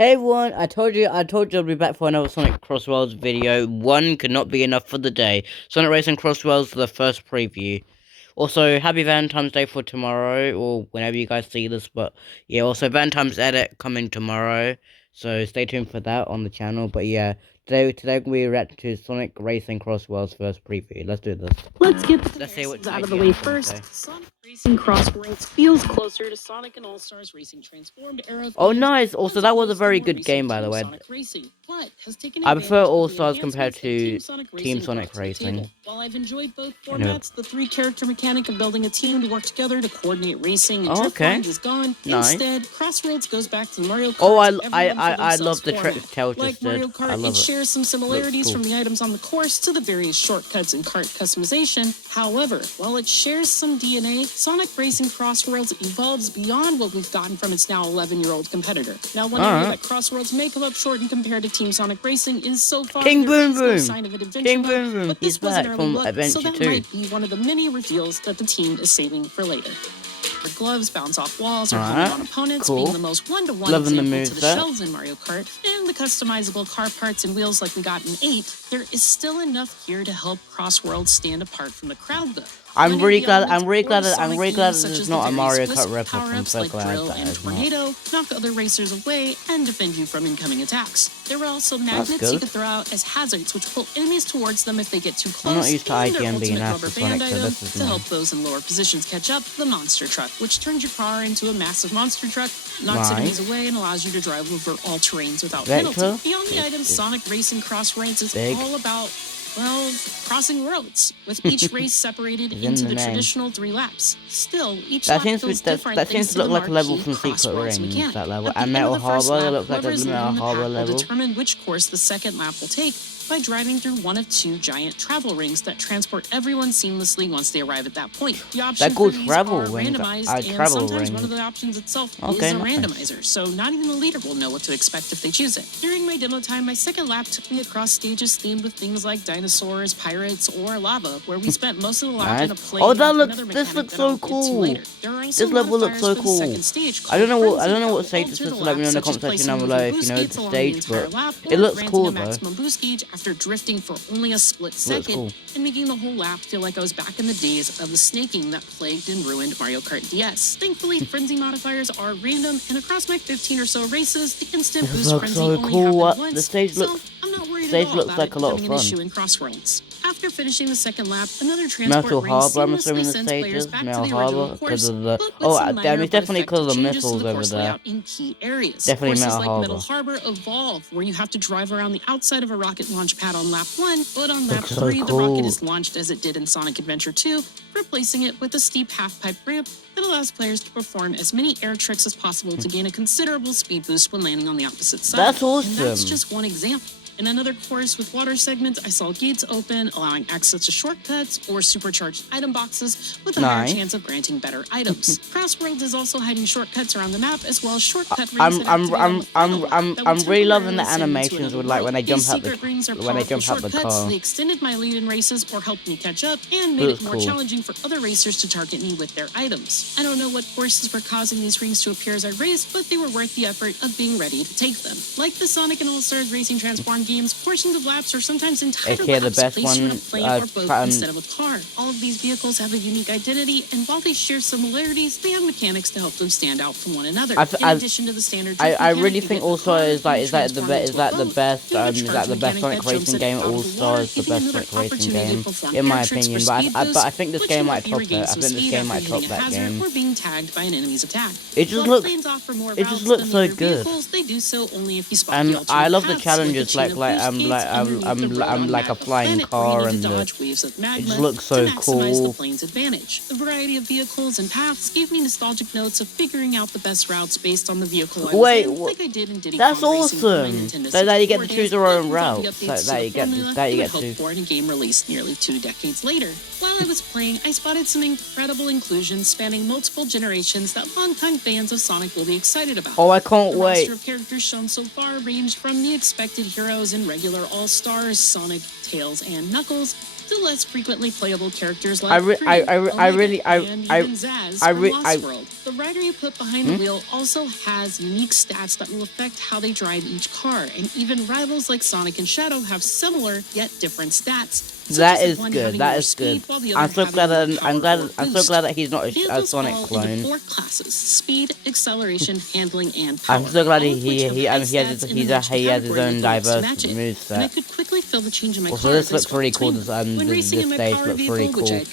Hey everyone, I told you I'll be back for another Sonic CrossWorlds video. One could not be enough for the day. Sonic Racing CrossWorlds for the first preview. Also, happy Valentine's Day for tomorrow, or whenever you guys see this, but yeah, also Valentine's edit coming tomorrow. So stay tuned for that on the channel. But yeah, today we react to Sonic Racing CrossWorlds first preview. Let's do this. Let's get the Let's see what out of the way first. Sonic Racing CrossWorlds feels closer to Sonic and All-Stars Racing Transformed era. Oh, nice. Also, that was a very good game, by the way. I prefer All-Stars compared to Team Sonic Racing. While I've enjoyed both formats, the three-character mechanic of building a team to work together to coordinate racing and drift lines is gone. Nice. Instead, CrossWorlds goes back to Mario Kart. Oh, I love the trick Tail just Mario did. Kart, I love it shares some similarities from the items on the course to the various shortcuts and kart customization. However, while it shares some DNA, Sonic Racing CrossWorlds evolves beyond what we've gotten from its now 11-year-old competitor. Now, one area that CrossWorlds may come up short and compared to Team Sonic Racing is so far King Boom Boom. No sign of an adventure mode, but this was an early look, Adventure so that 2. might be one of the many reveals that the team is saving for later. The gloves bounce off walls or hum on opponents, being the most one-to-one example to the shells in Mario Kart, and the customizable car parts and wheels like we got in 8, there is still enough here to help CrossWorlds stand apart from the crowd, though. I'm really glad that it's not a Mario Kart replica. I'm so glad drill and tornado knock other racers away and defend you from incoming attacks. There were also magnets you could throw out as hazards, which pull enemies towards them if they get too close. I'm not used to IGN being rubber after band Sonic, so item this is to help those in lower positions catch up, the monster truck, which turns your car into a massive monster truck, knocks enemies away, and allows you to drive over all terrains without penalty. Beyond the items, Sonic Racing CrossWorlds is all about, well, crossing worlds, with each race separated into the traditional 3 laps. Still, each lap feels different. That seems to look like a level from Secret Rings, that level. And Metal Harbor, it looks like a Metal Harbor level. Will determine which course the second lap will take by driving through one of 2 giant travel rings that transport everyone seamlessly once they arrive at that point. The options for these are randomized, and sometimes one of the options itself is a randomizer, so not even the leader will know what to expect if they choose it. During my demo time, my second lap took me across stages themed with things like dinosaurs, pirates, or lava, where we spent most of the lap in a plane. Oh, this looks so cool. This level looks so cool. I don't know what stage this is, so let me know in the comment section down below if you know the stage, but it looks cool though. After drifting for only a split second and making the whole lap feel like I was back in the days of the snaking that plagued and ruined Mario Kart DS. Thankfully, frenzy modifiers are random, and across my 15 or so races, the instant boost frenzy only happened once. The stage looks, I'm not worried at all about like a lot of an fun. issue in CrossWorlds. After finishing the second lap, another transport ring seamlessly sends players back to the original course, but with some minor but effective changes to the course layout in key areas. Definitely Courses like Metal Harbor evolve, where you have to drive around the outside of a rocket launch pad on lap 1, but on lap 3, the rocket is launched as it did in Sonic Adventure 2, replacing it with a steep half-pipe ramp that allows players to perform as many air tricks as possible to gain a considerable speed boost when landing on the opposite side. That's awesome. And that's just one example. In another course with water segments, I saw gates open, allowing access to shortcuts or supercharged item boxes with a higher chance of granting better items. CrossWorlds is also hiding shortcuts around the map, as well as shortcut rings. I'm really loving the animations with like when they jump out the car. They extended my lead in races or helped me catch up, and made it more challenging for other racers to target me with their items. I don't know what forces were causing these rings to appear as I raced, but they were worth the effort of being ready to take them. Like the Sonic and All-Stars Racing Transformed games, portions of laps are sometimes entire laps placed on a plane or boat instead of a car. All of these vehicles have a unique identity, and while they share similarities, they have mechanics to help them stand out from one another. In addition to the standard, I really think also is that the best Sonic Racing game. All-Star is the best Sonic Racing game in my opinion, but I think this game might top it. I think this game might top that game. Being tagged by an enemy's attack. It just looks so good. They do so only if you spot and the I love the challenges like I'm like a flying car, and it just looks so cool. The plane's advantage. The variety of vehicles and paths gave me nostalgic notes of figuring out the best routes based on the vehicle I was in, like I did in Diddy that's Kong awesome. So that you get to choose your own route. So that you get to. For a game released nearly 2 decades later. While I was playing, I spotted some incredible inclusions spanning multiple generations that longtime fans of Sonic will be excited about. Oh, I can't wait. The roster of characters shown so far ranged from the expected heroes and regular all-stars, Sonic, Tails, and Knuckles, to less frequently playable characters like Zaz from Lost World. The rider you put behind the wheel also has unique stats that will affect how they drive each car, and even rivals like Sonic and Shadow have similar yet different stats. That is good. That is good. I'm so glad that he's not a Sonic clone. 4 classes: speed, acceleration, handling, and power. I'm so glad he has his own diverse moveset. And I could quickly feel the change in my car. So this looks really cool. This stage looks really cool. I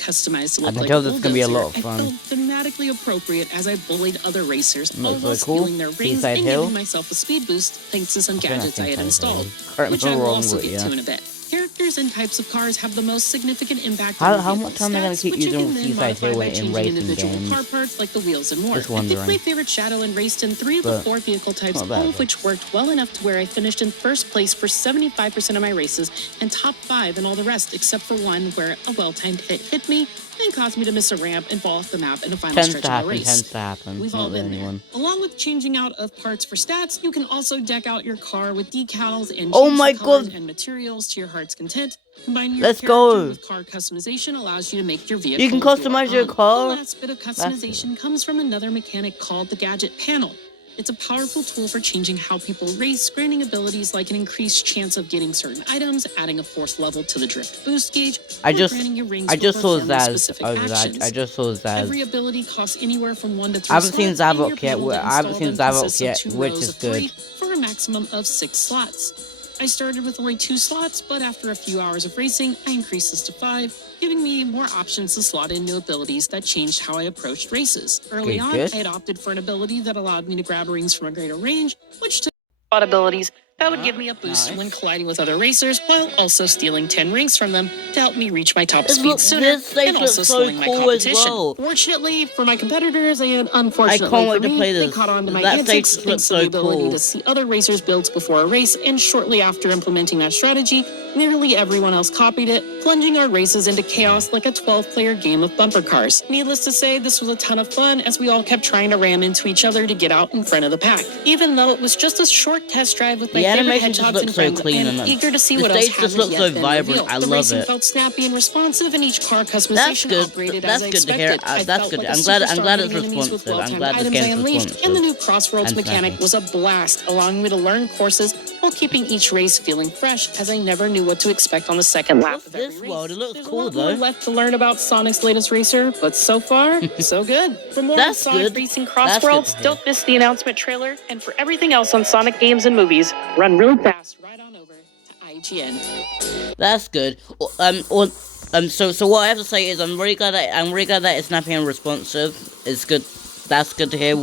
can tell this is gonna be a lot of fun. I felt thematically appropriate as I bullied other racers, Looks almost so cool. stealing their rings and giving myself a speed boost thanks to some gadgets I had installed, which I will also get to in a bit. Characters and types of cars have the most significant impact on how much time am I going to keep using Seaside Hill in racing games? Car parts like the wheels and more. Just I wondering. picked my favorite Shadow and raced in 3 of the 4 vehicle types, all of which worked well enough to where I finished in first place for 75% of my races and top 5 in all the rest, except for one where a well-timed hit me and caused me to miss a ramp and fall off the map in a final stretch of the race. Tends to happen. We've all been there. Along with changing out of parts for stats, you can also deck out your car with decals and change the colors and materials to your heart's content. Combining your character with car customization allows you to make your vehicle. You can customize your car. The last bit of customization comes from another mechanic called the Gadget Panel. It's a powerful tool for changing how people race, granting abilities like an increased chance of getting certain items, adding a 4th level to the drift boost gauge, I just saw Zaz over that. I just saw Zaz. Every ability costs anywhere from 1 to 3 I haven't seen slots, Zavok yet. I haven't seen Zavok yet, which is good. For a maximum of 6 slots. I started with only 2 slots, but after a few hours of racing, I increased this to 5, giving me more options to slot in new abilities that changed how I approached races. Early on, I had opted for an ability that allowed me to grab rings from a greater range, which took abilities that would give me a boost when colliding with other racers, while also stealing 10 rings from them to help me reach my top speed sooner, and also slowing my competition. Fortunately for my competitors, and unfortunately for me, they caught on to my antics thanks to the ability to see other racers' builds before a race, and shortly after implementing that strategy, nearly everyone else copied it, plunging our races into chaos like a 12-player game of bumper cars. Needless to say, this was a ton of fun as we all kept trying to ram into each other to get out in front of the pack. Even though it was just a short test drive with my animation just looks so clean, and eager to see the what stage else just looks so vibrant. I love it. Felt snappy and responsive, and each car customization operated as I expected. That's good to hear. That's good. I'm glad it's responsive. I'm glad this game's responsive. And the new CrossWorlds mechanic was a blast, allowing me to learn courses while keeping each race feeling fresh, as I never knew what to expect on the second lap of every race. This world, it looks There's cool a lot more though. left to learn about Sonic's latest racer, but so far, so good. For more on Sonic Racing CrossWorlds, don't miss the announcement trailer, and for everything else on Sonic games and movies, run really fast right on over to IGN. That's good. So what I have to say is I'm really glad that it's snappy and responsive. It's good. That's good to hear.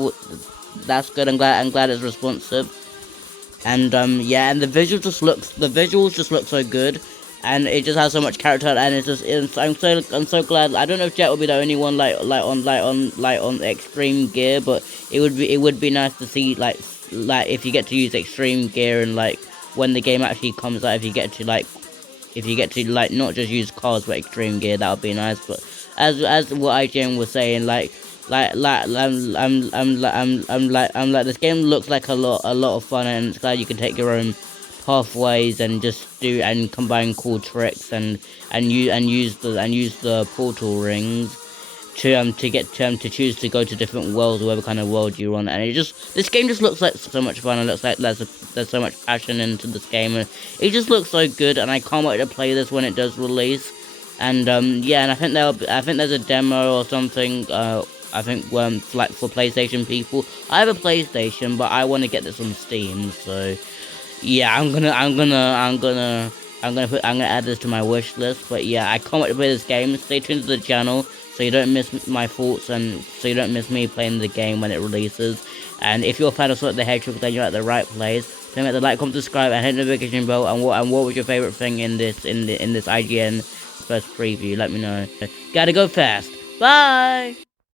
That's good. I'm glad it's responsive. And yeah, and the visuals just look so good, and it just has so much character, and I'm so glad. I don't know if Jet will be the only one like on extreme gear, but it would be nice to see like if you get to use extreme gear, and like when the game actually comes out, if you get to not just use cars but extreme gear, that would be nice. But as what IGN was saying, I'm like this game looks like a lot of fun, and it's glad you can take your own pathways and just do and combine cool tricks and use the portal rings to choose to go to different worlds, whatever kind of world you're on. And this game just looks like so much fun, and looks like there's so much passion into this game, and it just looks so good, and I can't wait to play this when it does release. And yeah, and I think there's a demo or something. I think like for PlayStation people. I have a PlayStation, but I want to get this on Steam. So yeah, I'm gonna add this to my wish list. But yeah, I can't wait to play this game. Stay tuned to the channel so you don't miss my thoughts, and so you don't miss me playing the game when it releases. And if you're a fan of Sonic the Hedgehog, then you're at the right place. Don't forget to like, comment, subscribe, and hit the notification bell. And what was your favorite thing in this IGN first preview? Let me know. Gotta go fast. Bye.